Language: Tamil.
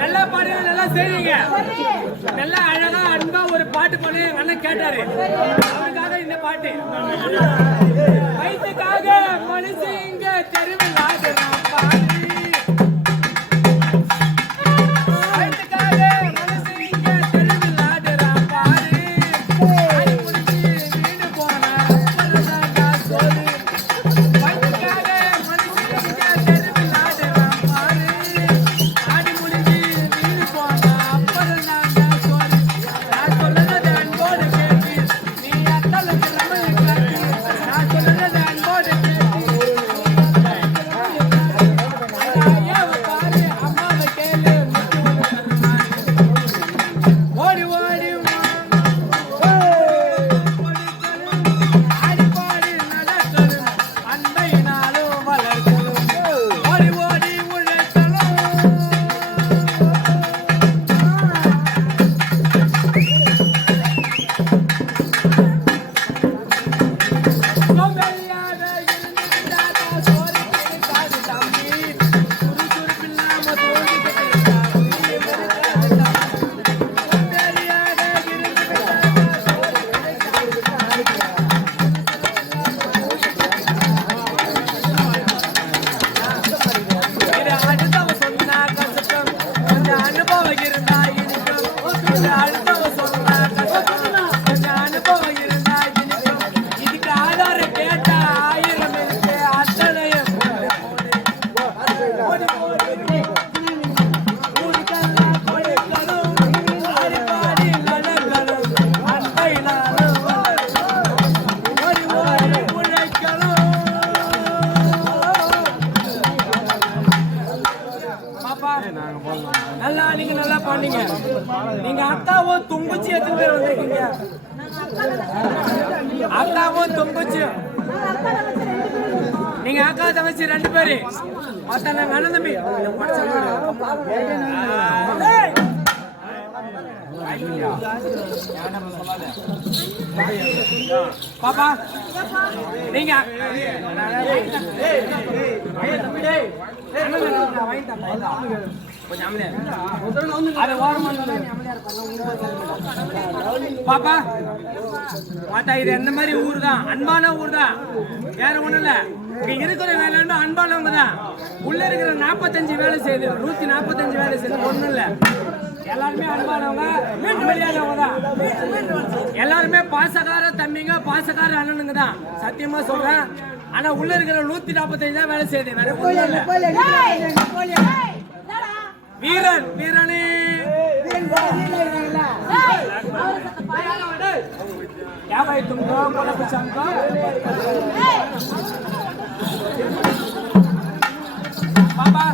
நல்லா பாடுங்க, நல்லா செய்வீங்க. நல்லா அழகா அன்பா ஒரு பாட்டு பண்ணி எங்க அண்ணன் கேட்டாரு. அவருக்காக இந்த பாட்டு. வயிற்றுக்காக மனுஷங்க தெருவில் ஆடுறான் பாடு. நல்லா நீங்க நல்லா பாடுங்க. நீங்க அக்காவும் துங்குச்சி எத்தனை பேர் வந்திருக்கீங்க? அக்காவும் துங்குச்சி. நீங்க அக்கா தங்கச்சி 2 பேரு. மத்த நாங்க அண்ணன் தம்பி. பாப்பா நீங்க பாப்பா மாட்டா இது எந்த மாதிரி ஊர் தான், அன்பான ஊர் தான், வேற ஒண்ணும் இல்ல. இங்க இருக்கிற வேலைன்னா அன்பானவங்க தான். உள்ள இருக்கிற 45 வேலை செய்யுது, 145 வேலை செய்யுது, ஒண்ணும் இல்ல. எல்லாருமே அன்பானவங்க, அமைதியானவங்க தான். எல்லாருமே பாசக்கார தம்பிங்க, பாசக்கார அண்ணனுங்க தான், சத்தியமா சொல்றேன். ஆனா உள்ள இருக்கிற 145 தான் வேலை செய்யுது, வேற ஒண்ணும் இல்ல. வீரன் வீரனே क्या भाई तुमको बोला कुछ हमको बाबा